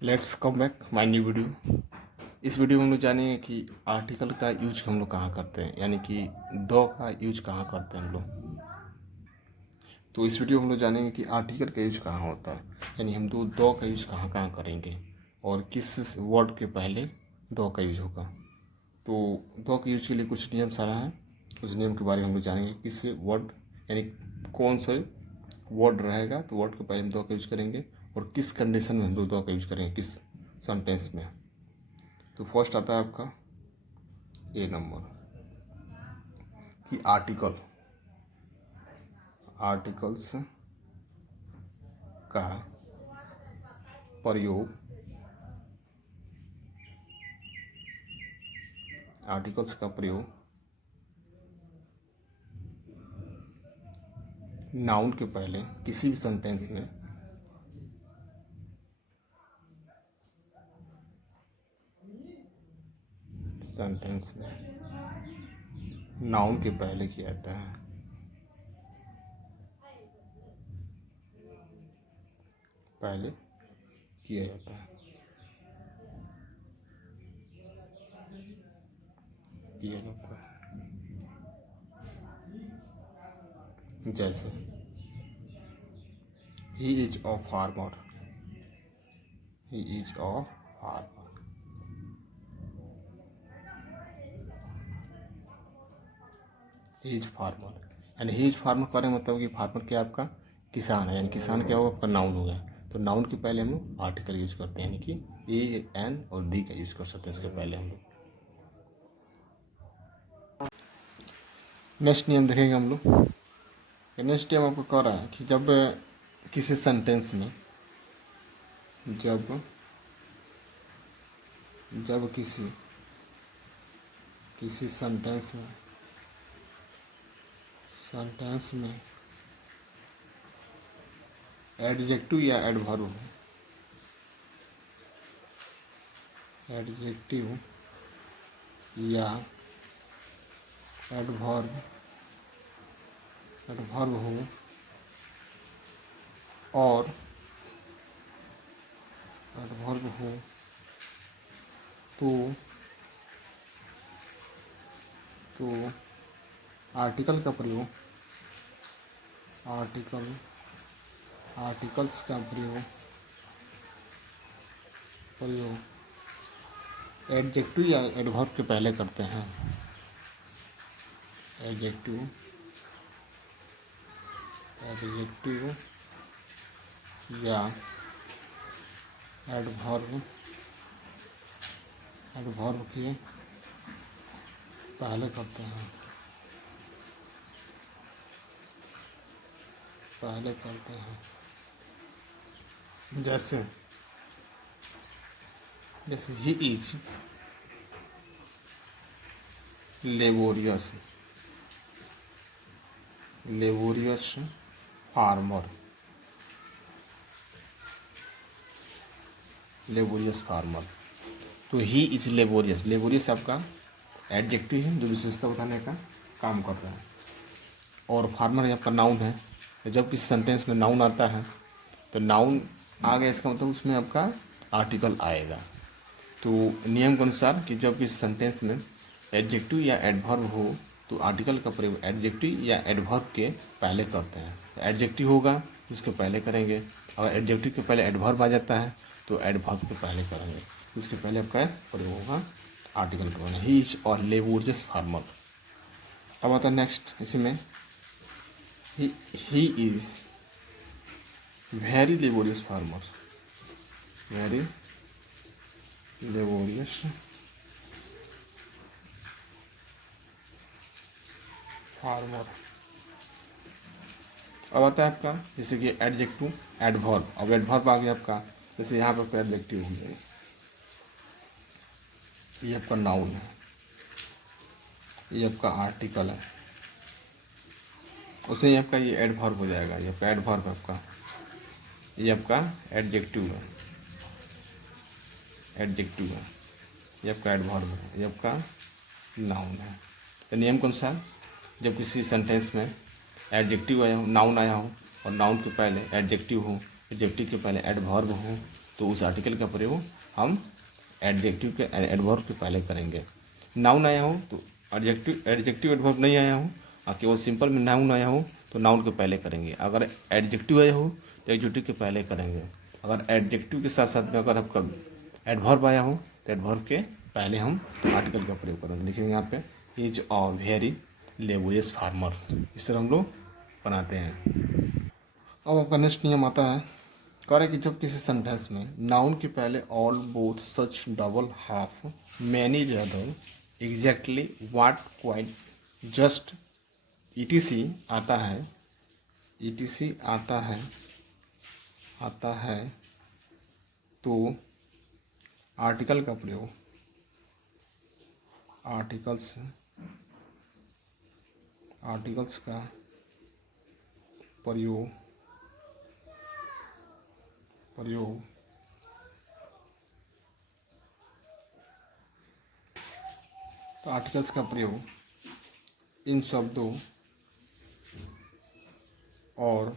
Let's come back my new video. इस video में हम लोग जानेंगे कि आर्टिकल का यूज हम लोग कहाँ करते हैं, यानी कि द का यूज कहाँ करते हैं हम लोग। तो इस वीडियो में हम लोग जानेंगे कि आर्टिकल का यूज कहाँ होता है, यानी हम तो द का यूज कहाँ कहाँ करेंगे और किस वर्ड के पहले द का यूज होगा। तो द के यूज के लिए कुछ नियम सारा है, उस नियम के बारे में हम लोग जानेंगे। किस वर्ड यानी कौन सा वर्ड रहेगा तो वर्ड के पहले हम द का यूज करेंगे और किस कंडीशन में हम लोग द का यूज करेंगे, किस सेंटेंस में। तो फर्स्ट आता है आपका ए नंबर कि आर्टिकल्स का प्रयोग नाउन के पहले किसी भी सेंटेंस में नाउन के पहले किया जाता है। जैसे he is a farmer, he is a farmer. He is farmer यानी ही इज फार्मर करें मतलब कि फार्मर क्या आपका किसान है, यानी किसान क्या होगा आपका नाउन हो गया। तो नाउन के पहले हम लोग आर्टिकल यूज करते हैं, यानी कि ए एन और दी का यूज कर सकते हैं इसके पहले हम लोग। नेक्स्ट नियम देखेंगे हम लोग। नेक्स्ट नियम आपको कह रहा है कि जब किसी सेंटेंस में जब किसी सेंटेंस में एडजेक्टिव या एडवर्ब हो, एडजेक्टिव या एडवर्ब हो और एडवर्ब हो तो आर्टिकल्स का प्रयोग एडजेक्टिव या एडवर्ब के पहले करते हैं। एडजेक्टिव या एडवर्ब के पहले करते हैं। जैसे ही इज लेबोरियस फार्मर, तो ही इज लेबोरियस आपका एडजेक्टिव है जो विशेषता बताने का काम कर रहा है, और फार्मर है आपका नाउन है। जब किसी सेंटेंस में नाउन आता है तो नाउन आ गया, इसका मतलब उसमें आपका आर्टिकल आएगा। तो नियम के अनुसार कि जब किसी सेंटेंस में एडजेक्टिव या एडवर्ब हो तो आर्टिकल का प्रयोग एडजेक्टिव या एडवर्ब के पहले करते हैं। तो एडजेक्टिव होगा तो उसके पहले करेंगे, और एडजेक्टिव के पहले एडवर्ब आ जाता है तो एडवर्ब के पहले करेंगे, इसके पहले आपका प्रयोग होगा आर्टिकल का। ही इज और लेबोरियस फार्मर। अब आता है नेक्स्ट, इसमें he is very laborious farmer, very laborious farmer. अब आता है आपका जैसे कि एडजेक्टिव एडवर्ब। अब एडवर्ब आ गया आपका, जैसे यहाँ पर एडजेक्टिव हो गया, ये आपका नाउन है, ये आपका आर्टिकल है, उसे आपका ये एडवर्ब हो जाएगा। ये आपका एडवर्ब है आपका, ये आपका एडजेक्टिव है, ये आपका एडवर्ब है, ये आपका नाउन है। तो नियम के अनुसार जब किसी सेंटेंस में एडजेक्टिव आया हो, नाउन आया हो, और नाउन के पहले एडजेक्टिव हो, एडजेक्टिव के पहले एडवर्ब हो, तो उस आर्टिकल का प्रयोग हम एडजेक्टिव के एडवर्ब के पहले करेंगे। नाउन आया हो तो एडजेक्टिव एडवर्ब नहीं आया हो और केवल सिंपल में नाउन आया हो तो नाउन के पहले करेंगे। अगर एडजेक्टिव आया हो तो एडजेक्टिव के पहले करेंगे। अगर एडजेक्टिव के साथ साथ में अगर आपका एडवर्ब आया हो तो एडवर्ब के पहले हम आर्टिकल का प्रयोग करेंगे। देखिए यहाँ पे is a very laborious farmer, इस तरह हम लोग बनाते हैं। अब आपका नेक्स्ट नियम आता है, कह रहा है कि जब किसी सेंटेंस में नाउन के पहले all both such double half many other exactly what quite just etc आता है, ईटीसी आता है तो आर्टिकल का प्रयोग, आर्टिकल्स का प्रयोग तो आर्टिकल्स का प्रयोग इन शब्दों और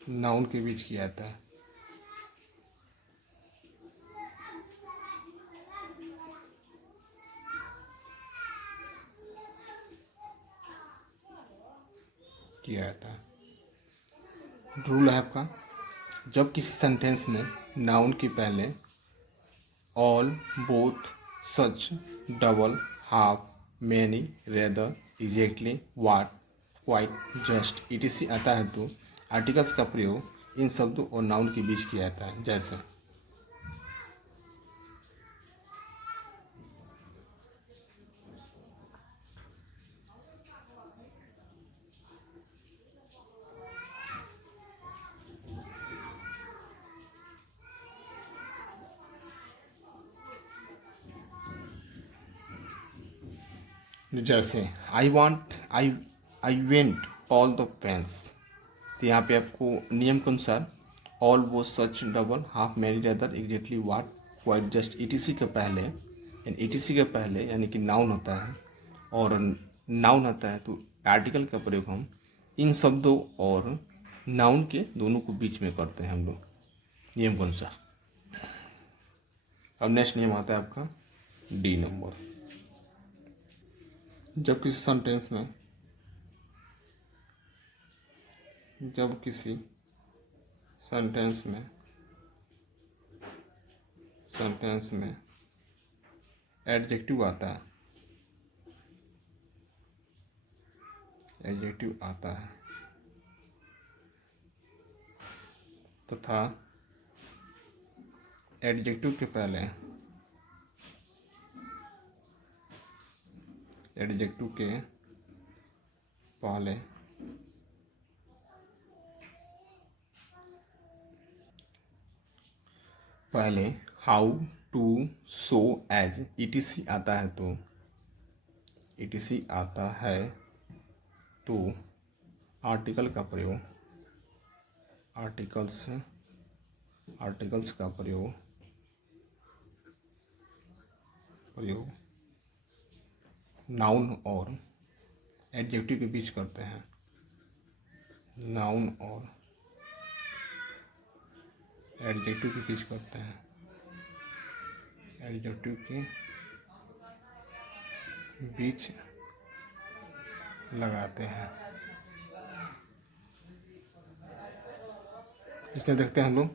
नाउन के बीच किया जाता है। रूल है आपका, जब किसी सेंटेंस में नाउन के पहले all both such double half many rather exactly what quite just etc आता है तो आर्टिकल्स का प्रयोग इन शब्दों और नाउन के बीच किया जाता है। जैसे I went all the pens, तो यहाँ पे आपको नियम के अनुसार ऑल वो such double half many other exactly what quite just etc के पहले, यानी ईटीसी के पहले यानी कि नाउन होता है और नाउन आता है तो आर्टिकल का प्रयोग हम इन शब्दों और नाउन के दोनों को बीच में करते हैं हम लोग नियम के अनुसार। अब नेक्स्ट नियम आता है आपका डी नंबर, जब किसी सेंटेंस में एडजेक्टिव आता है तथा एडजेक्टिव के पहले how too so as E T C आता है तो आर्टिकल का प्रयोग आर्टिकल्स का प्रयोग नाउन और एडजेक्टिव के बीच करते हैं। नाउन और एडजेक्टिव के बीच करते हैं, एडजेक्टिव के बीच लगाते हैं। इसमें देखते हैं हम लोग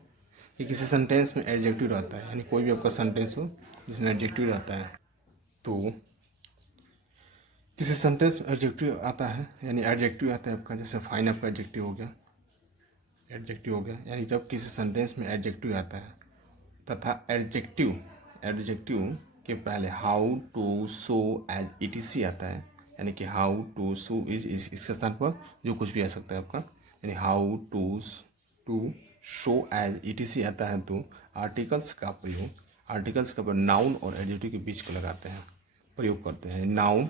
कि किसी सेंटेंस में एडजेक्टिव रहता है, यानी कोई भी आपका सेंटेंस हो जिसमें एडजेक्टिव रहता है तो किसी सेंटेंस में एडजेक्टिव आता है, यानी एडजेक्टिव आता है आपका, जैसे फाइन आपका एडजेक्टिव हो गया, यानी जब किसी सेंटेंस में एडजेक्टिव आता है तथा एडजेक्टिव के पहले how too so as E T C आता है, यानी कि हाउ टू सो इज इसके स्थान पर जो कुछ भी आ सकता है आपका, यानी how too so as E T C आता है तो आर्टिकल्स का प्रयोग नाउन और एडजेक्टिव के बीच को लगाते हैं, प्रयोग करते हैं। नाउन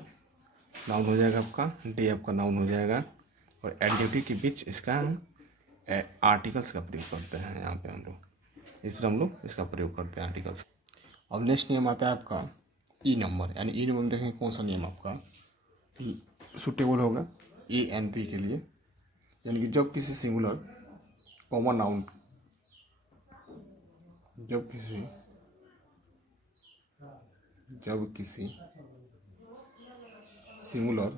हो जाएगा आपका, डे आपका नाउन हो जाएगा और एडजेक्टिव के बीच इसका हम आर्टिकल्स का प्रयोग करते हैं। यहाँ पे हम लोग इस तरह हम लोग इसका प्रयोग करते हैं आर्टिकल्स। अब नेक्स्ट नियम आता है आपका ई नंबर, यानी ई नंबर में देखेंगे कौन सा नियम आपका सूटेबल होगा ए एंड पी के लिए, यानी कि जब किसी सिंगुलर कॉमन नाउन जब किसी सिंगुलर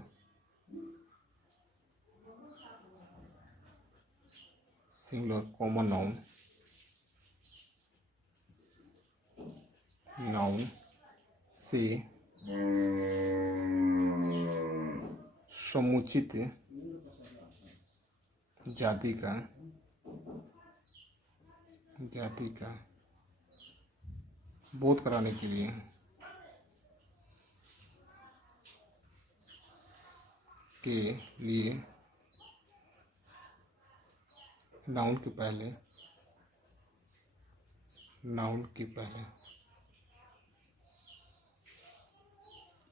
कॉमन नाउन से समुचित जाति का बोध कराने के लिए नाउन के पहले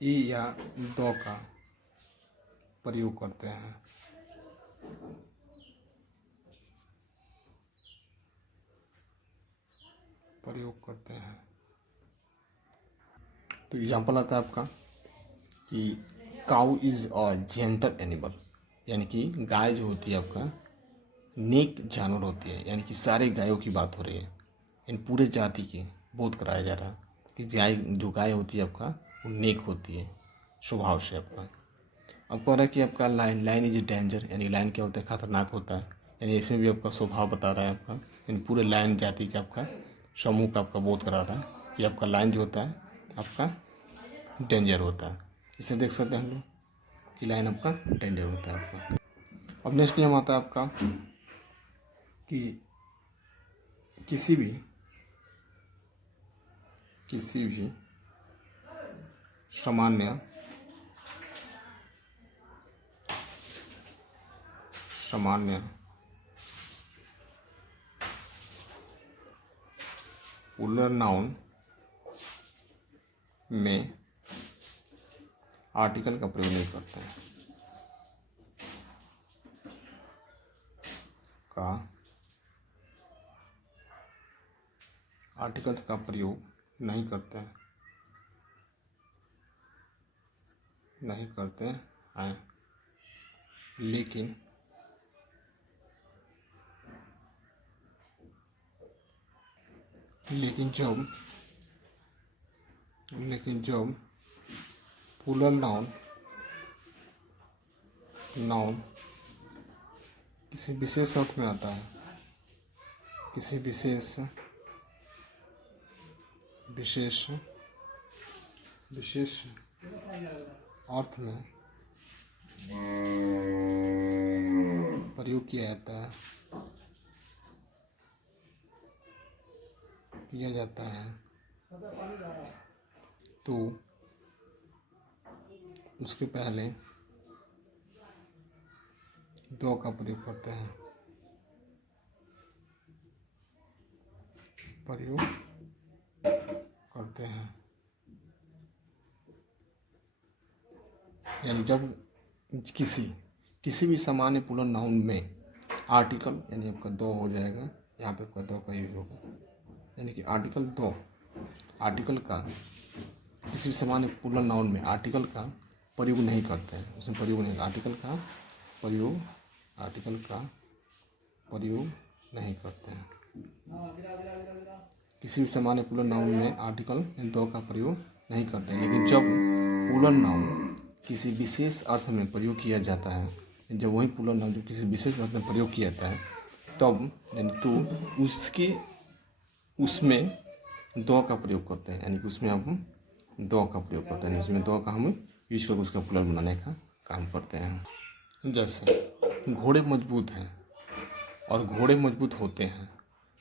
ई या दो का प्रयोग करते हैं। तो एग्जाम्पल आता है आपका कि cow is a gentle animal, यानी कि गाय जो होती है आपका नेक जानवर होती है, यानी कि सारे गायों की बात हो रही है, इन पूरे जाति के बोध कराया जा रहा है कि गाय होती है आपका वो नेक होती है स्वभाव से आपका। अब कह रहा है कि आपका लाइन इज डेंजर, यानी लाइन क्या होता है, खतरनाक होता है, यानी इसमें भी आपका स्वभाव बता रहा है आपका, यानी पूरे लाइन जाति का आपका समूह का आपका बोध करा रहा है कि आपका लाइन जो होता है आपका डेंजर होता है। इसे देख सकते हैं हम लोग कि लाइन आपका डेंजर होता है आपका। अब नेक्स्ट नियम आता है आपका कि किसी भी सामान्य पुलर नाउन में आर्टिकल का प्रयोग नहीं करते हैं। आर्टिकल का प्रयोग नहीं करते हैं लेकिन जब पुलर नाउन किसी विशेष अर्थ में आता है, किसी विशेष अर्थ में प्रयोग किया जाता है तो उसके पहले दो का प्रयोग करते हैं। यानी जब किसी भी सामान्य पुलर नाउन में आर्टिकल, यानी आपका दो हो जाएगा, यहाँ पे आपका दो का यूज होगा, यानी कि आर्टिकल का किसी भी सामान्य पुलर नाउन में आर्टिकल का प्रयोग नहीं करते हैं, उसमें प्रयोग नहीं, आर्टिकल का प्रयोग नहीं करते हैं। किसी भी सामान्य पुलर नाउन में आर्टिकल दो का प्रयोग नहीं करते हैं, लेकिन जब पुलर नाउन किसी विशेष अर्थ में प्रयोग किया जाता है, जब वही पुलर नाउन जो किसी विशेष अर्थ में प्रयोग किया जाता है तब यानी तो उसमें दो का प्रयोग करते हैं, यानी कि उसमें हम दो का प्रयोग करते हैं, उसमें दो का हम यूज करके उसका पुलर बनाने का काम करते हैं। जैसे घोड़े मजबूत हैं और घोड़े मजबूत होते हैं,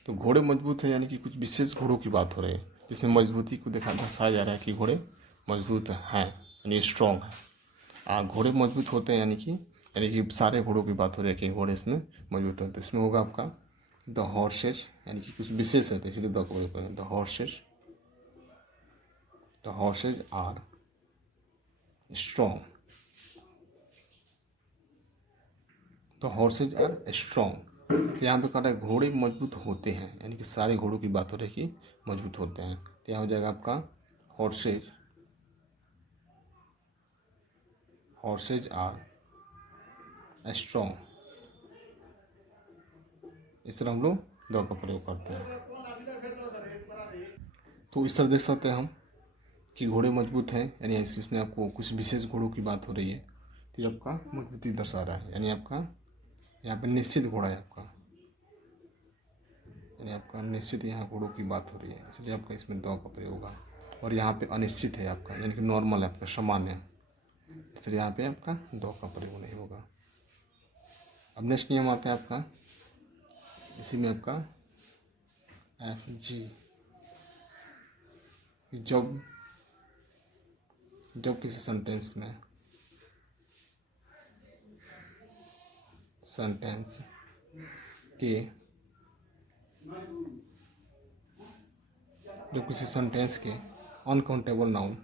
तो घोड़े मजबूत है यानी कि कुछ विशेष घोड़ों की बात हो रही है जिसमें मजबूती को दर्शाया जा रहा है कि घोड़े मजबूत हैं, यानी स्ट्रॉन्ग है। घोड़े मजबूत होते हैं यानी कि सारे घोड़ों की बात हो रही है कि घोड़े इसमें मजबूत होते हैं। इसमें होगा आपका द हॉर्सेज, यानी कि कुछ विशेष है तो इसलिए दो का प्रयोग करेंगे। द हॉर्सेज आर स्ट्रॉन्ग, यहाँ पे कह रहा है घोड़े मजबूत होते हैं, यानी कि सारे घोड़ों की बात हो रही है कि मजबूत होते हैं, तो यहाँ हो जाएगा आपका हॉर्सेज आर स्ट्रॉन्ग। इस तरह हम लोग द का प्रयोग करते हैं। तो इस तरह देख सकते हैं हम कि घोड़े मजबूत हैं, यानी इसमें आपको कुछ विशेष घोड़ों की बात हो रही है, तो ये आपका मजबूती दर्शा रहा है, यानी आपका यहाँ पे निश्चित घोड़ा है आपका, यानी आपका निश्चित यहाँ घोड़ों की बात हो रही है, इसलिए आपका इसमें द का प्रयोग होगा। और यहाँ पे अनिश्चित है आपका, यानी कि नॉर्मल है आपका, सामान्य है, इसलिए यहाँ पे आपका द का प्रयोग नहीं होगा। अब नेक्स्ट नियम आता है आपका, इसी में आपका एफ जी, जब किसी सेंटेंस के जब किसी सेंटेंस के अनकाउंटेबल नाउन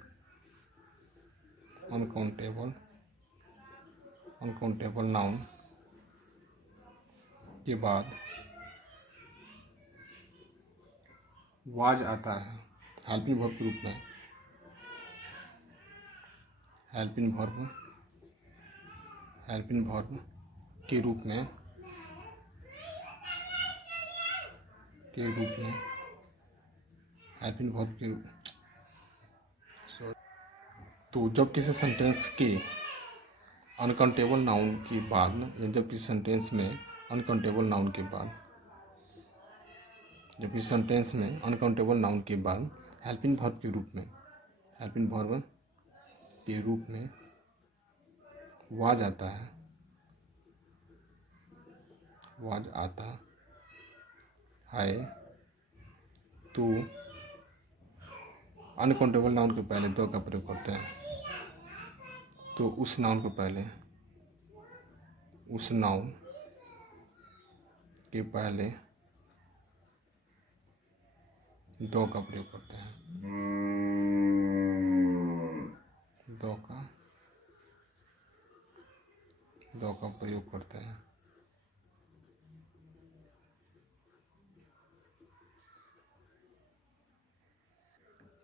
के बाद वाज आता है हेल्पिंग वर्ब के रूप में, हेल्पिंग वर्ब के रूप में हेल्पिंग वर्ब के तो जब किसी सेंटेंस के अनकाउंटेबल नाउन के बाद, या जब किसी सेंटेंस में अनकाउंटेबल नाउन के बाद, जब किसी सेंटेंस में अनकाउंटेबल नाउन के बाद हेल्पिंग वर्ब के रूप में वाज आता है तो अनकाउंटेबल नाउन के पहले द का प्रयोग करते हैं। तो उस नाउन के पहले दो का प्रयोग करते हैं, दो का प्रयोग करते हैं।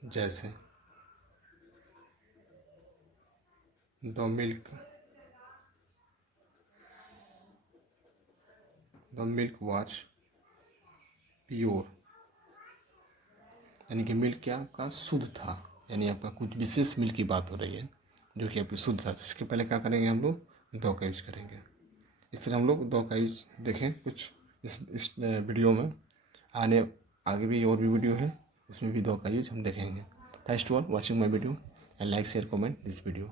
जैसे द मिल्क वाज प्योर, यानी कि मिल्क क्या आपका शुद्ध था, यानी आपका कुछ विशेष मिल्क की बात हो रही है जो कि आपकी शुद्ध था। इसके पहले क्या करेंगे, हम लोग द का यूज करेंगे। इस तरह हम लोग द का यूज देखें कुछ इस वीडियो में, आगे भी और भी वीडियो है, उसमें भी द का यूज हम देखेंगे। Thanks to all watching my video and like share comment this video.